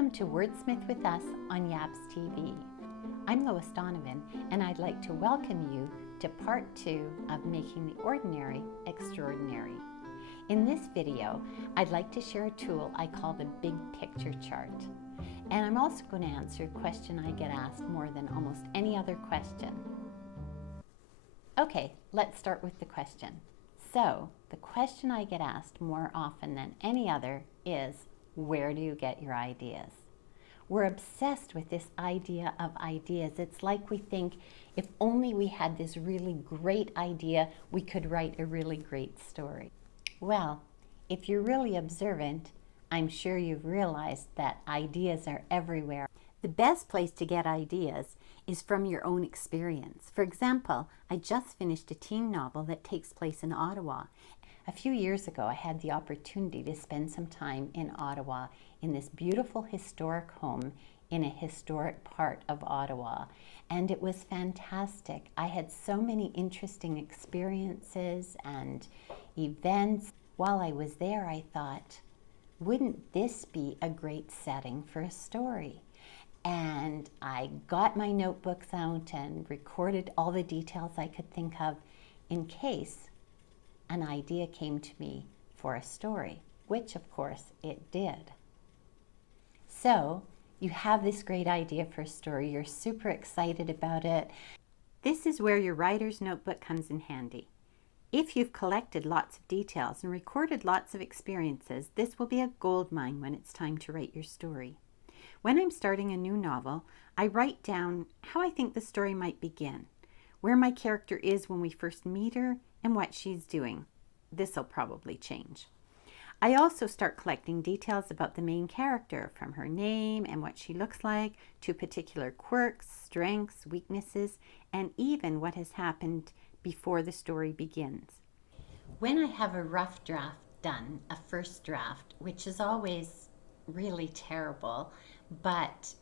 Welcome to Wordsmith with us on Yaps TV. I'm Lois Donovan, and I'd like to welcome you to part 2 of Making the Ordinary Extraordinary. In this video, I'd like to share a tool I call the Big Picture Chart. And I'm also going to answer a question I get asked more than almost any other question. Okay, let's start with the question. So, the question I get asked more often than any other is, where do you get your ideas? We're obsessed with this idea of ideas. It's like we think if only we had this really great idea, we could write a really great story. Well, if you're really observant, I'm sure you've realized that ideas are everywhere. The best place to get ideas is from your own experience. For example, I just finished a teen novel that takes place in Ottawa. A few years ago, I had the opportunity to spend some time in Ottawa in this beautiful historic home in a historic part of Ottawa, and it was fantastic. I had so many interesting experiences and events. While I was there, I thought, wouldn't this be a great setting for a story? And I got my notebooks out and recorded all the details I could think of in case an idea came to me for a story, which of course it did. So you have this great idea for a story, you're super excited about it. This is where your writer's notebook comes in handy. If you've collected lots of details and recorded lots of experiences, this will be a goldmine when it's time to write your story. When I'm starting a new novel, I write down how I think the story might begin, where my character is when we first meet her, and what she's doing. This will probably change. I also start collecting details about the main character, from her name and what she looks like, to particular quirks, strengths, weaknesses, and even what has happened before the story begins. When I have a rough draft done, a first draft, which is always really terrible, but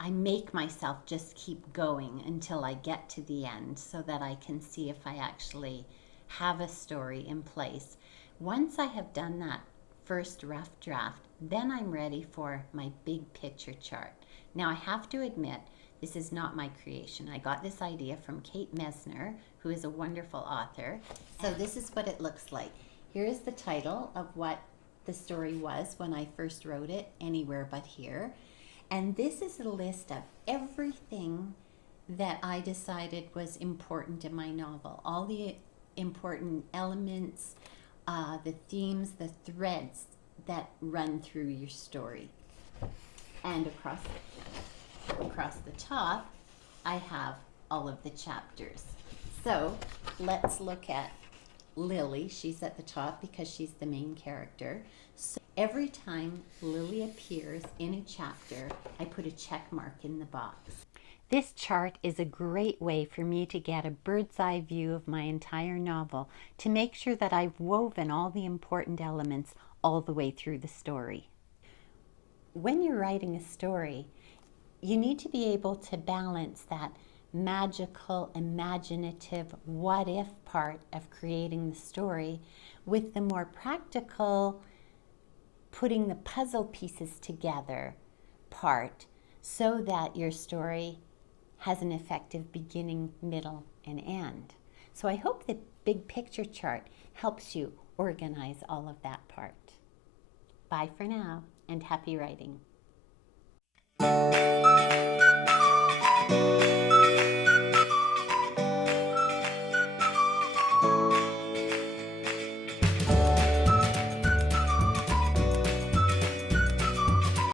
I make myself just keep going until I get to the end so that I can see if I actually have a story in place. Once I have done that first rough draft, then I'm ready for my big picture chart. Now I have to admit, this is not my creation. I got this idea from Kate Mesner, who is a wonderful author. So this is what it looks like. Here is the title of what the story was when I first wrote it, Anywhere But Here. And this is a list of everything that I decided was important in my novel. All the important elements, the themes, the threads that run through your story. And across the top, I have all of the chapters. So let's look at Lily. She's at the top because she's the main character. So every time Lily appears in a chapter, I put a check mark in the box. This chart is a great way for me to get a bird's eye view of my entire novel, to make sure that I've woven all the important elements all the way through the story. When you're writing a story, you need to be able to balance that magical, imaginative, what-if part of creating the story with the more practical, putting the puzzle pieces together part, so that your story has an effective beginning, middle, and end. So I hope the big picture chart helps you organize all of that part. Bye for now, and happy writing.